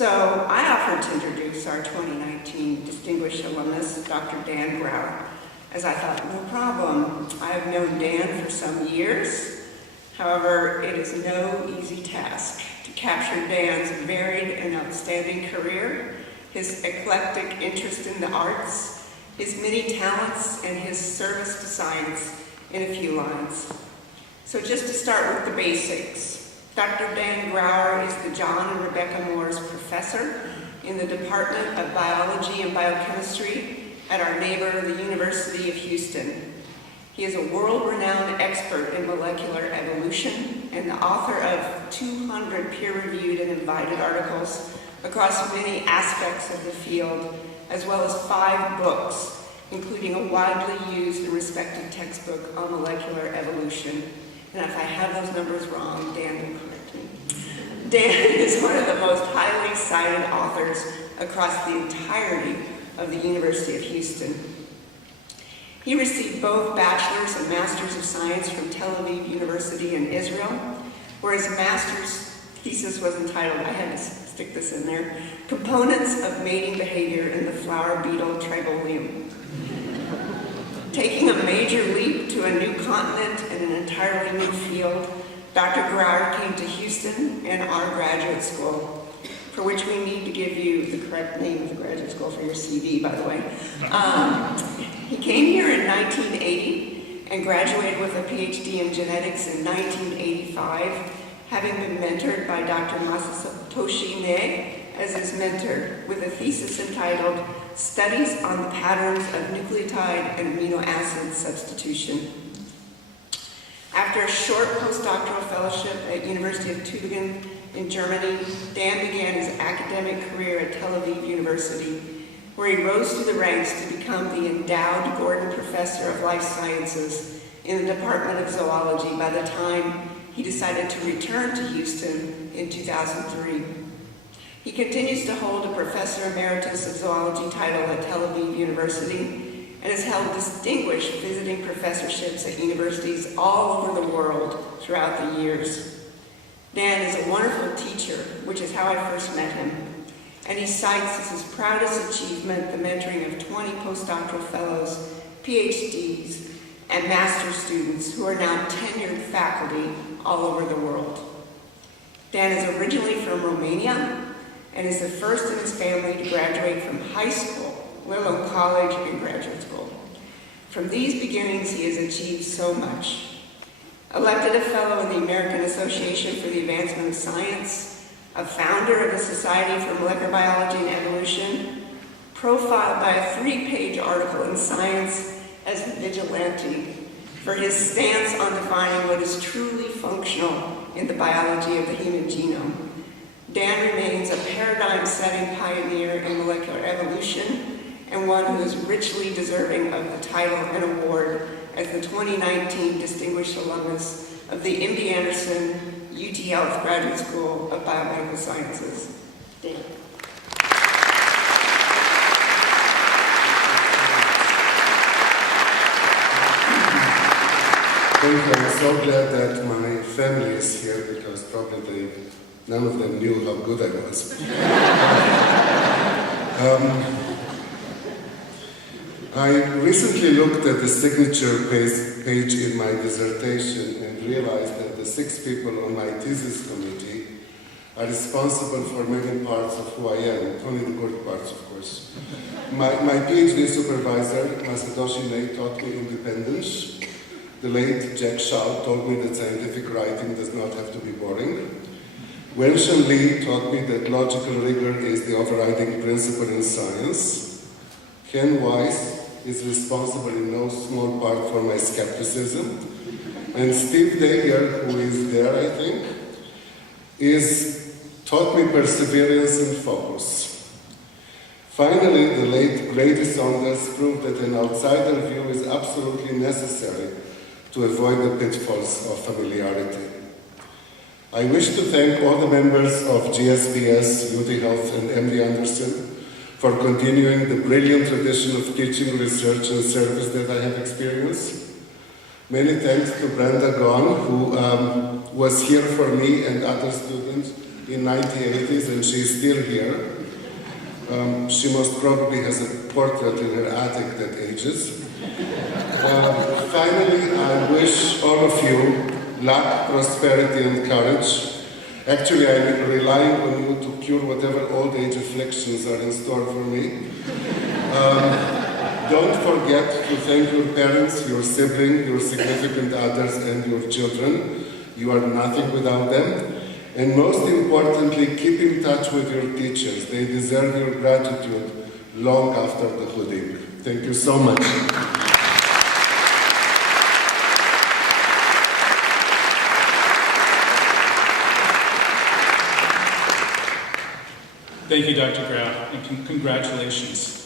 So I offered to introduce our 2019 Distinguished Alumnus, Dr. Dan Graur, as I thought, no problem. I have known Dan for some years. However, it is no easy task to capture Dan's varied and outstanding career, his eclectic interest in the arts, his many talents, and his service to science in a few lines. So just to start with the basics, Dr. Dan Graur is the John and Rebecca Moores Professor in the Department of Biology and Biochemistry at our neighbor, the University of Houston. He is a world-renowned expert in molecular evolution and the author of 200 peer-reviewed and invited articles across many aspects of the field, as well as 5 books, including a widely used and respected textbook on molecular evolution. And if I have those numbers wrong, Dan will correct me. Dan is one of the most highly cited authors across the entirety of the University of Houston. He received both bachelor's and master's of science from Tel Aviv University in Israel, where his master's thesis was entitled, I had to stick this in there, Components of Mating Behavior in the Flower Beetle Tribolium. Taking a major leap to a new continent and an entirely new field, Dr. Graur came to Houston and our graduate school, for which we need to give you the correct name of the graduate school for your CV, by the way. He came here in 1980 and graduated with a PhD in genetics in 1985, having been mentored by Dr. Masatoshi Ne as his mentor, with a thesis entitled Studies on the Patterns of Nucleotide and Amino Acid Substitution. After a short postdoctoral fellowship at University of Tübingen in Germany, Dan began his academic career at Tel Aviv University, where he rose through the ranks to become the endowed Gordon Professor of Life Sciences in the Department of Zoology by the time he decided to return to Houston in 2003. He continues to hold a Professor Emeritus of Zoology title at Tel Aviv University and has held distinguished visiting professorships at universities all over the world throughout the years. Dan is a wonderful teacher, which is how I first met him, and he cites as his proudest achievement the mentoring of 20 postdoctoral fellows, PhDs, and master's students who are now tenured faculty all over the world. Dan is originally from Romania and is the first in his family to graduate from high school, let alone college and graduate school. From these beginnings, he has achieved so much. Elected a fellow in the American Association for the Advancement of Science, a founder of the Society for Molecular Biology and Evolution, profiled by a 3-page article in Science as a vigilante for his stance on defining what is truly functional in the biology of the human genome. Dan remains a paradigm-setting pioneer in molecular evolution and one who is richly deserving of the title and award as the 2019 Distinguished Alumnus of the MD Anderson UT Health Graduate School of Biomedical Sciences. Dan. Thank you. I'm so glad that my family is here because probably none of them knew how good I was. I recently looked at the signature page in my dissertation and realized that the 6 people on my thesis committee are responsible for many parts of who I am, only the good parts, of course. My PhD supervisor, Masatoshi Ne, taught me independence. The late Jack Shaw told me that scientific writing does not have to be boring. Wenshan Lee taught me that logical rigor is the overriding principle in science. Ken Weiss is responsible in no small part for my skepticism. And Steve Dager, who is there, I think, taught me perseverance and focus. Finally, the late Grady Saunders proved that an outsider view is absolutely necessary to avoid the pitfalls of familiarity. I wish to thank all the members of GSBS, UT Health, and MD Anderson for continuing the brilliant tradition of teaching, research, and service that I have experienced. Many thanks to Brenda Gahn, who was here for me and other students in 1980s, and she is still here. She most probably has a portrait in her attic that ages. Finally, I wish all of you luck, prosperity, and courage. Actually, I'm relying on you to cure whatever old age afflictions are in store for me. Don't forget to thank your parents, your siblings, your significant others, and your children. You are nothing without them. And most importantly, keep in touch with your teachers. They deserve your gratitude long after the hooding. Thank you so much. Thank you, Dr. Graur, and congratulations.